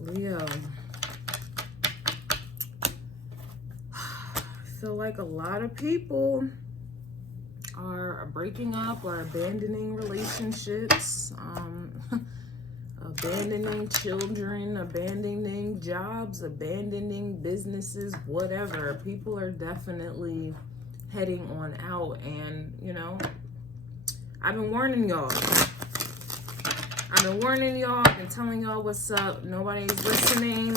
Leo. I feel like a lot of people are breaking up or abandoning relationships, abandoning children, abandoning jobs, abandoning businesses, whatever. People are definitely heading on out, and you know, I've been warning y'all. I've been warning y'all, I've been telling y'all what's up. Nobody's listening,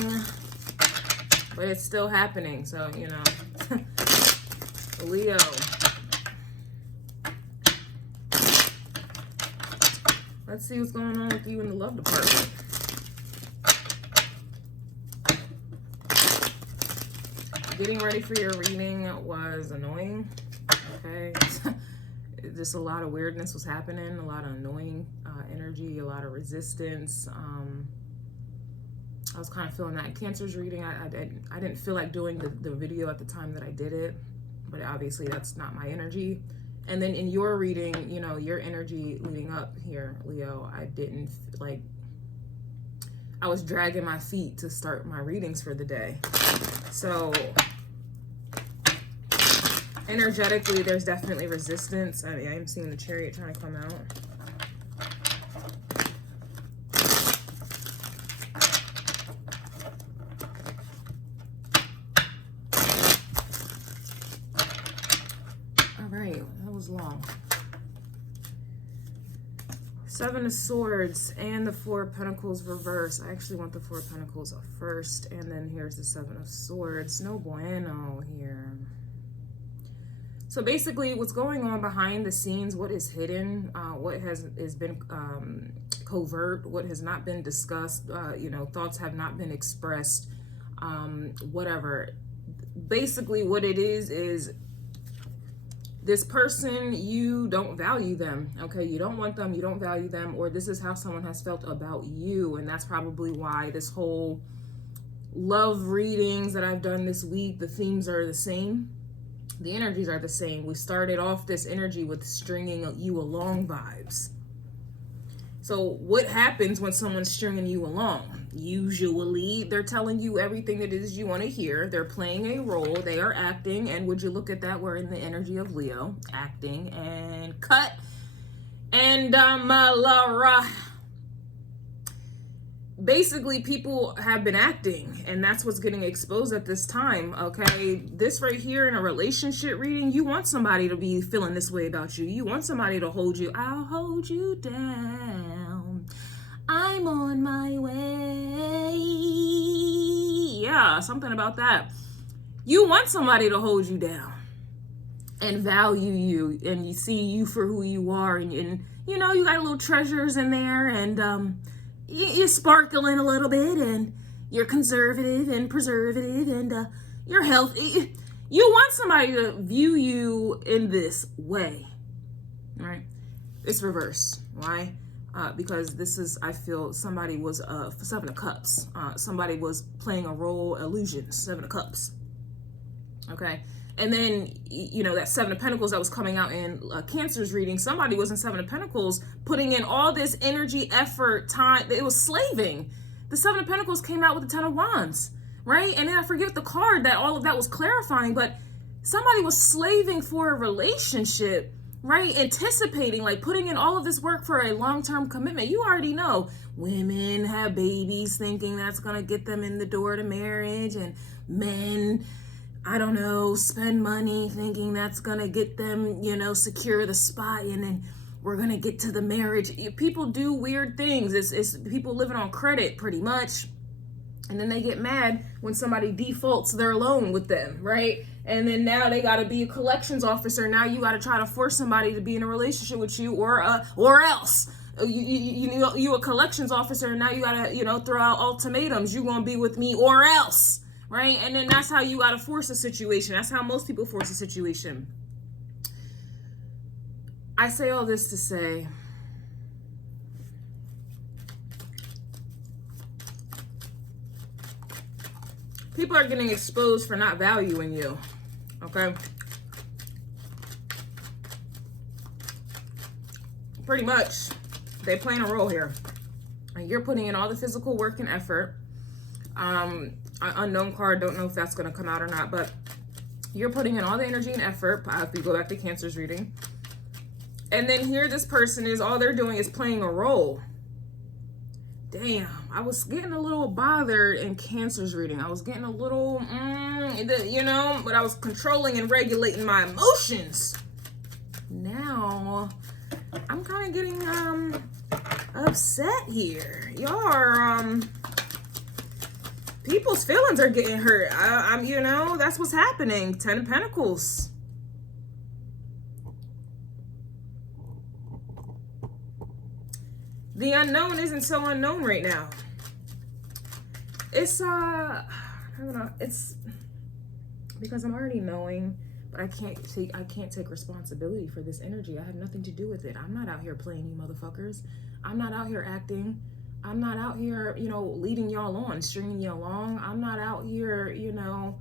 but it's still happening. So, you know, Leo. Let's see what's going on with you in the love department. Getting ready for your reading was annoying, okay? Just a lot of weirdness was happening, a lot of annoying energy, a lot of resistance. I was kind of feeling that in Cancer's reading. I didn't feel like doing the video at the time that I did it, but obviously that's not my energy. And then in your reading, you know, your energy leading up here, Leo, I didn't like, I was dragging my feet to start my readings for the day. So energetically, there's definitely resistance. I mean, I'm seeing the Chariot trying to come out. All right, that was long. Seven of Swords and the Four of Pentacles reverse. I actually want the Four of Pentacles up first, and then here's the Seven of Swords. No bueno here. So basically, what's going on behind the scenes, what is hidden, what has been covert, what has not been discussed, you know, thoughts have not been expressed, whatever. Basically, what it is this person, you don't value them, okay? You don't want them, you don't value them, or this is how someone has felt about you, and that's probably why this whole love readings that I've done this week, the themes are the same. The energies are the same. We started off this energy with stringing you along vibes. So what happens when someone's stringing you along? Usually they're telling you everything that it is you want to hear. They're playing a role. They are acting. And would you look at that? We're in the energy of Leo. Acting and cut. And basically, people have been acting, and that's what's getting exposed at this time, okay? This right here in a relationship reading, you want somebody to be feeling this way about you. You want somebody to hold you. I'll hold you down. I'm on my way. Yeah, something about that. You want somebody to hold you down and value you, and you see you for who you are, and you know, you got little treasures in there, and you're sparkling a little bit, and you're conservative and preservative, and you're healthy. You want somebody to view you in this way, right? It's reverse. Why? Because this is, I feel somebody was Seven of Cups. Somebody was playing a role, illusion, Seven of Cups. Okay. And then, you know, that Seven of Pentacles that was coming out in Cancer's reading, somebody was in Seven of Pentacles putting in all this energy, effort, time. It was slaving. The Seven of Pentacles came out with the Ten of Wands, right? And then I forget the card that all of that was clarifying, but somebody was slaving for a relationship, right? Anticipating, like putting in all of this work for a long-term commitment. You already know women have babies thinking that's going to get them in the door to marriage, and men, I don't know, spend money thinking that's gonna get them, you know, secure the spot, and then we're gonna get to the marriage. People do weird things. It's people living on credit pretty much, and then they get mad when somebody defaults their loan with them, right? And then now they gotta be a collections officer. Now you gotta try to force somebody to be in a relationship with you, or else. You a collections officer, and now you gotta, you know, throw out ultimatums. You gonna be with me or else. Right? And then that's how you got to force a situation. That's how most people force a situation. I say all this to say, people are getting exposed for not valuing you. Okay? Pretty much, they're playing a role here. And you're putting in all the physical work and effort. Unknown card, don't know if that's going to come out or not, but you're putting in all the energy and effort. If you go back to Cancer's reading. And then here this person is, all they're doing is playing a role. Damn, I was getting a little bothered in Cancer's reading. I was getting a little, you know, but I was controlling and regulating my emotions. Now, I'm kind of getting upset here. Y'all are, people's feelings are getting hurt. I'm, you know, that's what's happening. 10 of Pentacles. The unknown isn't so unknown right now. It's, I don't know, it's because I'm already knowing, but I can't take responsibility for this energy. I have nothing to do with it. I'm not out here playing you motherfuckers. I'm not out here acting. I'm not out here, you know, leading y'all on, stringing you along. I'm not out here, you know,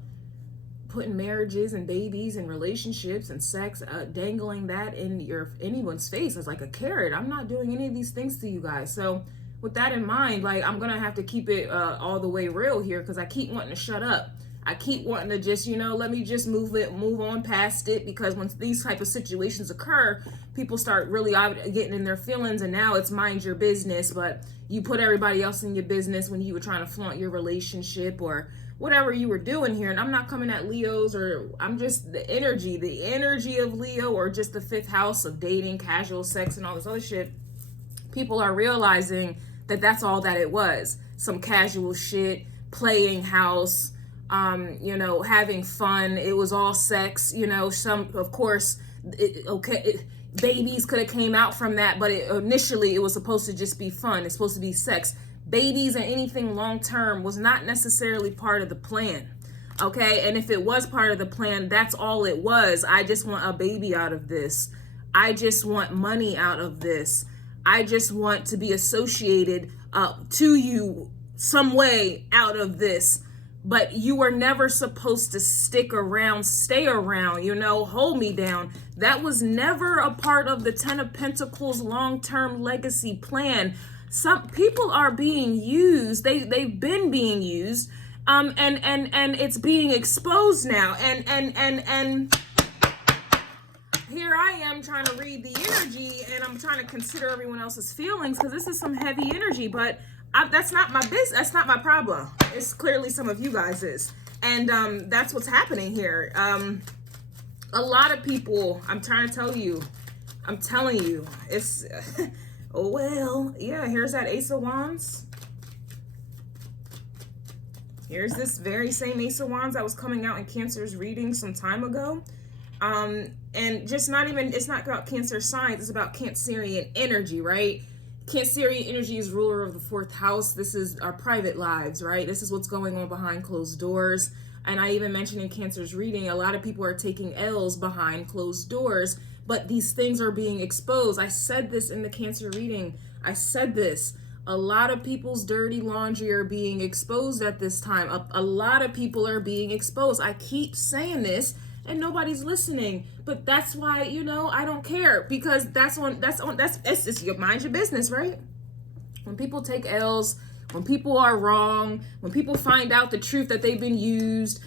putting marriages and babies and relationships and sex, dangling that in anyone's face as like a carrot. I'm not doing any of these things to you guys. So with that in mind, like, I'm gonna have to keep it all the way real here, because I keep wanting to shut up. I keep wanting to just, you know, let me just move on past it, because when these type of situations occur, people start really getting in their feelings, and now it's mind your business, but you put everybody else in your business when you were trying to flaunt your relationship or whatever you were doing here. And I'm not coming at Leos, or I'm just the energy of Leo, or just the 5th house of dating, casual sex, and all this other shit. People are realizing that that's all that it was. Some casual shit, playing house, you know, having fun. It was all sex, you know. Some, of course, babies could have came out from that, but initially it was supposed to just be fun. It's supposed to be sex. Babies and anything long-term was not necessarily part of the plan, okay? And if it was part of the plan, that's all it was. I just want a baby out of this. I just want money out of this. I just want to be associated to you some way out of this. But you were never supposed to stick around, stay around, you know, hold me down. That was never a part of the 10 of Pentacles long-term legacy plan. Some people are being used. They've been being used, and it's being exposed now. And here I am trying to read the energy, and I'm trying to consider everyone else's feelings, because this is some heavy energy. But that's not my business. That's not my problem. It's clearly some of you guys is, and that's what's happening here. A lot of people. I'm trying to tell you. I'm telling you. It's. Oh, well, yeah, here's that Ace of Wands. Here's this very same Ace of Wands that was coming out in Cancer's reading some time ago. And just not even, it's not about Cancer signs, it's about Cancerian energy, right? Cancerian energy is ruler of the 4th house. This is our private lives, right? This is what's going on behind closed doors. And I even mentioned in Cancer's reading, a lot of people are taking L's behind closed doors, but these things are being exposed. I said this in the Cancer reading. I said this. A lot of people's dirty laundry are being exposed at this time. A lot of people are being exposed. I keep saying this and nobody's listening, but that's why, you know, I don't care, because it's just your mind your business, right? When people take L's, when people are wrong, when people find out the truth that they've been used,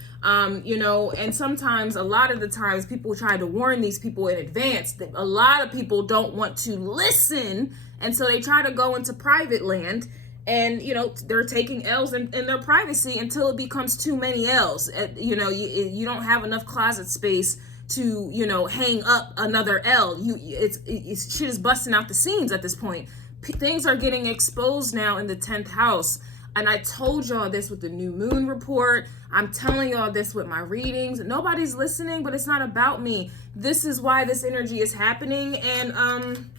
you know, and sometimes, a lot of the times, people try to warn these people in advance. That a lot of people don't want to listen, and so they try to go into private land, and, you know, they're taking L's in their privacy until it becomes too many L's. You know, you don't have enough closet space to, you know, hang up another L. It's shit is busting out the seams at this point. Things are getting exposed now in the 10th house. And I told y'all this with the new moon report. I'm telling y'all this with my readings. Nobody's listening, but it's not about me. This is why this energy is happening. And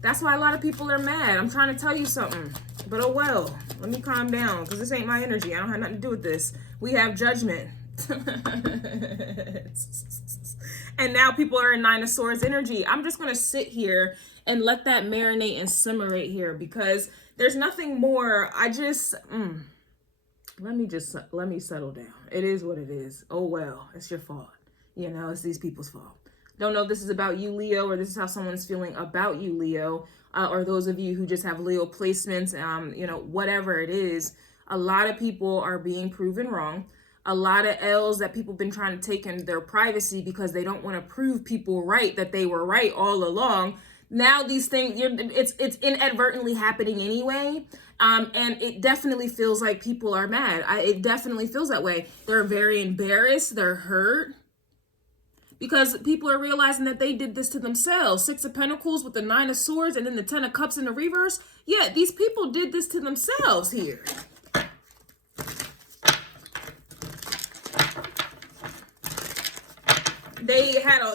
that's why a lot of people are mad. I'm trying to tell you something. But oh well, let me calm down, because this ain't my energy. I don't have nothing to do with this. We have judgment. And now people are in 9 of Swords energy. I'm just going to sit here and let that marinate and simmer right here, because there's nothing more. I just, let me settle down. It is what it is. Oh, well, it's your fault. You know, it's these people's fault. Don't know if this is about you, Leo, or this is how someone's feeling about you, Leo. or those of you who just have Leo placements, you know, whatever it is, a lot of people are being proven wrong. A lot of L's that people have been trying to take in their privacy because they don't want to prove people right, that they were right all along. Now these things, it's inadvertently happening anyway. And it definitely feels like people are mad. It definitely feels that way. They're very embarrassed. They're hurt because people are realizing that they did this to themselves. 6 of Pentacles with the 9 of Swords and then the 10 of Cups in the reverse. Yeah, these people did this to themselves here.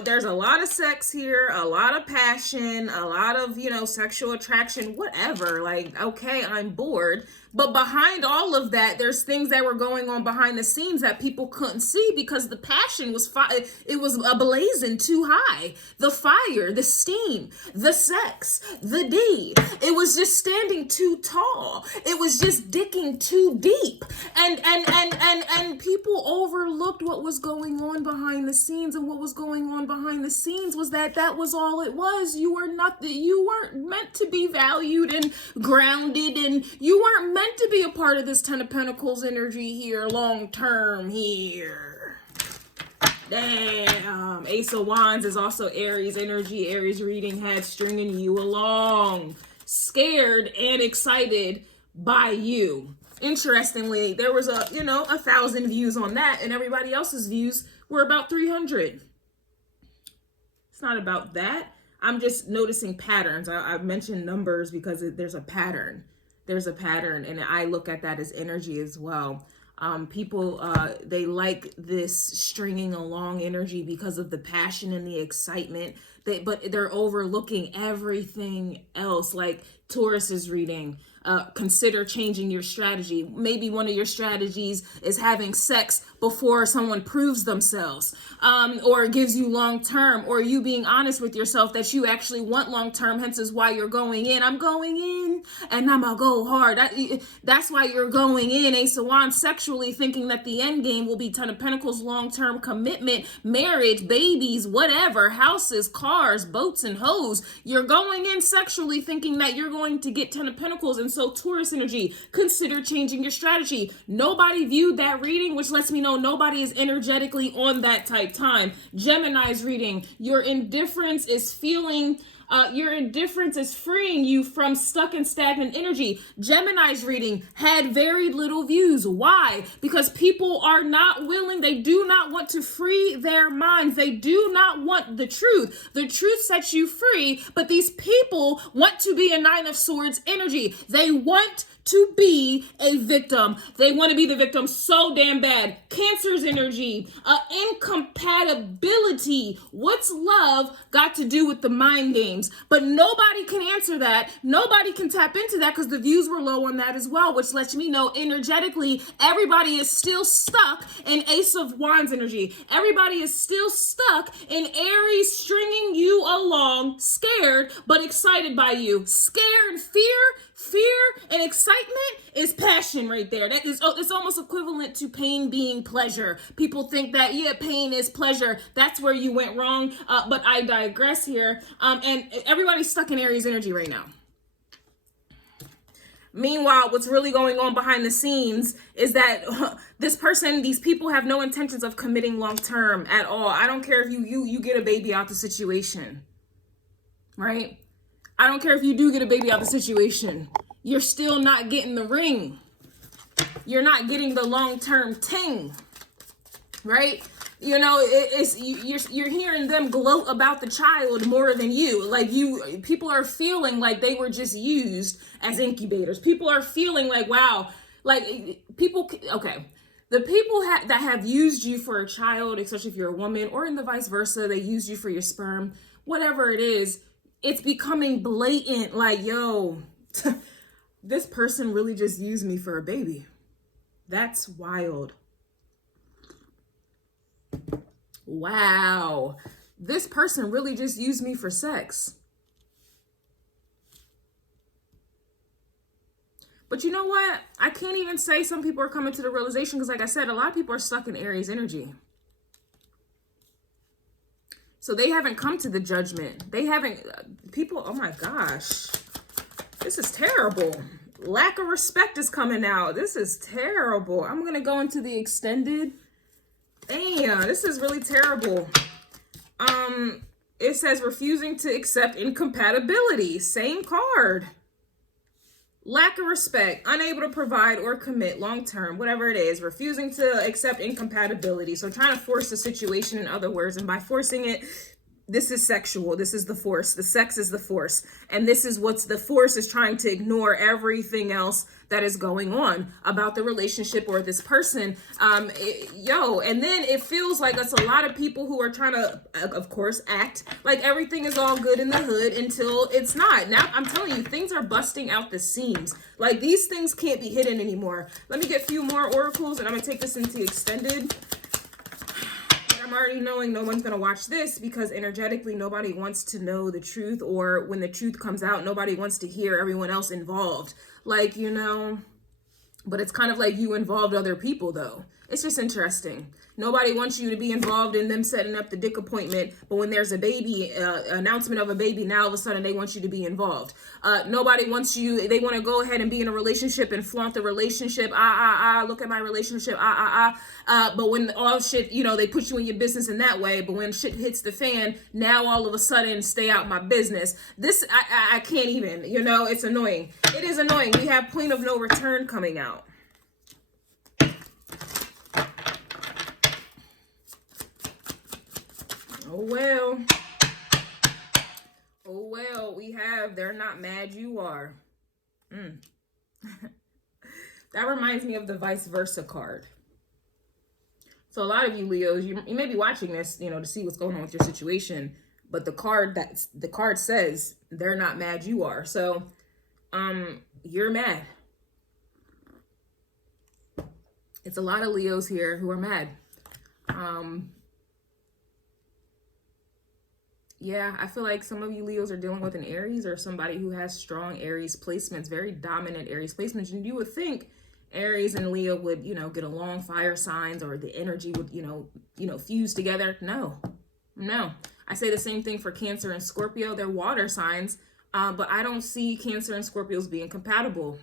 There's a lot of sex here, a lot of passion, a lot of, you know, sexual attraction, whatever. Like, okay, I'm bored. But behind all of that, there's things that were going on behind the scenes that people couldn't see because the passion was it was ablazing too high. The fire, the steam, the sex, the D. It was just standing too tall. It was just digging too deep. And people overlooked what was going on behind the scenes, and what was going on behind the scenes was that was all it was. You weren't meant to be valued and grounded, and you weren't meant to be a part of this 10 of Pentacles energy here long term here. Damn. Ace of Wands is also Aries energy. Aries reading had stringing you along, scared and excited by you. Interestingly, there was 1,000 views on that, and everybody else's views were about 300. It's not about that. I'm just noticing patterns. I mentioned numbers because there's a pattern. There's a pattern, and I look at that as energy as well. People, they like this stringing along energy because of the passion and the excitement. But they're overlooking everything else. Like Taurus is reading, consider changing your strategy. Maybe one of your strategies is having sex before someone proves themselves, or gives you long term, or you being honest with yourself that you actually want long term. Hence is why you're going in. I'm going in and I'm gonna go hard. That's why you're going in. Ace of Wands sexually, thinking that the end game will be 10 of Pentacles, long term commitment, marriage, babies, whatever, houses, cars, boats, and hoes. You're going in sexually thinking that you're going to get 10 of Pentacles. And so Taurus energy, consider changing your strategy. Nobody viewed that reading, which lets me know nobody is energetically on that type time. Gemini's reading, your indifference is freeing you from stuck and stagnant energy. Gemini's reading had very little views. Why? Because people are not willing. They do not want to free their minds. They do not want the truth. The truth sets you free, but these people want to be a 9 of Swords energy. They want to be a victim. They want to be the victim so damn bad. Cancer's energy, incompatibility. What's love got to do with the mind games? But nobody can answer that. Nobody can tap into that because the views were low on that as well, which lets me know energetically everybody is still stuck in Ace of Wands energy. Everybody is still stuck in Aries stringing you along, scared but excited by you. Scare and fear and excitement is passion right there. That is, it's almost equivalent to pain being pleasure. People think that, yeah, pain is pleasure. That's where you went wrong. But I digress here. And everybody's stuck in Aries energy right now. Meanwhile, what's really going on behind the scenes is that these people have no intentions of committing long term at all. I don't care if you get a baby out the situation, right? I don't care if you do get a baby out the situation. You're still not getting the ring. You're not getting the long-term ting, right? You know, you're hearing them gloat about the child more than you. Like people are feeling like they were just used as incubators. People are feeling like, wow, like people, okay. The people that have used you for a child, especially if you're a woman, or in the vice versa, they used you for your sperm, whatever it is, it's becoming blatant, like, yo, this person really just used me for a baby. That's wild. Wow. This person really just used me for sex. But you know what? I can't even say some people are coming to the realization because, like I said, a lot of people are stuck in Aries energy. So they haven't come to the judgment. They haven't, people, oh my gosh. This is terrible. Lack of respect is coming out. This is terrible. I'm going to go into the extended. Damn, this is really terrible. It says refusing to accept incompatibility. Same card. Lack of respect, unable to provide or commit long-term, whatever it is, refusing to accept incompatibility. So trying to force the situation, in other words, and by forcing it, this is sexual. This is the force. The sex is the force. And this is what's the force is trying to ignore everything else that is going on about the relationship or this person. And then it feels like it's a lot of people who are trying to, of course, act like everything is all good in the hood until it's not. Now, I'm telling you, things are busting out the seams. Like, these things can't be hidden anymore. Let me get a few more oracles, and I'm going to take this into extended. I'm already knowing no one's going to watch this because energetically nobody wants to know the truth, or when the truth comes out, nobody wants to hear everyone else involved. Like, you know, but it's kind of like you involved other people though. It's just interesting. Nobody wants you to be involved in them setting up the dick appointment, but when there's a baby, announcement of a baby, now all of a sudden they want you to be involved. Nobody wants you, they want to go ahead and be in a relationship and flaunt the relationship. Look at my relationship. But when all shit, you know, they put you in your business in that way, but when shit hits the fan, now all of a sudden stay out my business. This, I can't even, you know, it's annoying. It is annoying. We have point of no return coming out. Oh well, we have they're not mad, you are. That reminds me of the vice versa card. So a lot of you Leos, you may be watching this, you know, to see what's going on with your situation, but the card says they're not mad, you are. So you're mad. It's a lot of Leos here who are mad. Yeah, I feel like some of you Leos are dealing with an Aries or somebody who has strong Aries placements, very dominant Aries placements. And you would think Aries and Leo would, you know, get along, fire signs, or the energy would, you know, fuse together. No. I say the same thing for Cancer and Scorpio. They're water signs, but I don't see Cancer and Scorpios being compatible.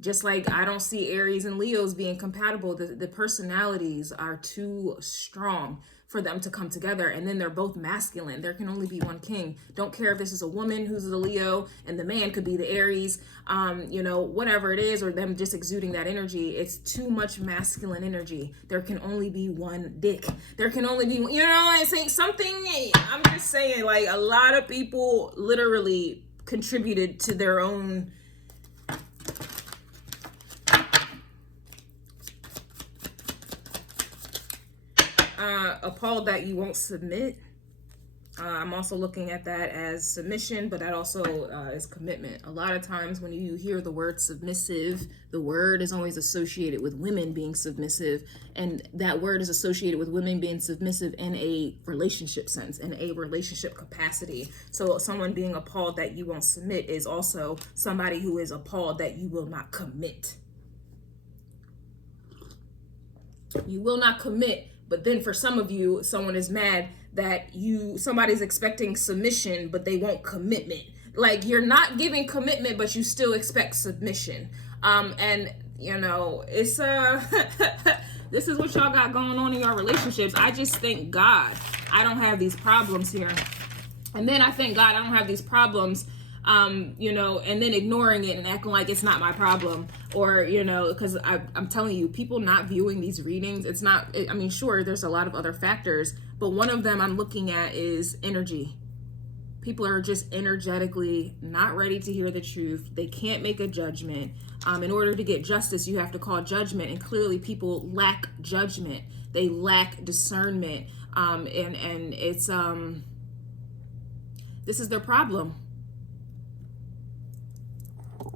Just like I don't see Aries and Leos being compatible. The personalities are too strong for them to come together, and then they're both masculine. There can only be one king. Don't care if this is a woman who's the Leo and the man could be the Aries, you know, whatever it is, or them just exuding that energy. It's too much masculine energy. There can only be one dick. There can only be, you know, I'm saying something. I'm just saying, like, a lot of people literally contributed to their own appalled that you won't submit. I'm also looking at that as submission, but that also is commitment. A lot of times when you hear the word submissive, the word is always associated with women being submissive, and that word is associated with women being submissive in a relationship sense, in a relationship capacity. So someone being appalled that you won't submit is also somebody who is appalled that you will not commit. You will not commit. But then for some of you, someone is mad that somebody's expecting submission, but they want commitment. Like, you're not giving commitment, but you still expect submission. And you know, it's this is what y'all got going on in your relationships. I just thank God I don't have these problems here. And then I thank God I don't have these problems, you know, and then ignoring it and acting like it's not my problem, or, you know, because I'm telling you, people not viewing these readings, it's not, I mean, sure, there's a lot of other factors, but one of them I'm looking at is energy. People are just energetically not ready to hear the truth. They can't make a judgment. In order to get justice, you have to call judgment, and clearly people lack judgment. They lack discernment, and it's this is their problem.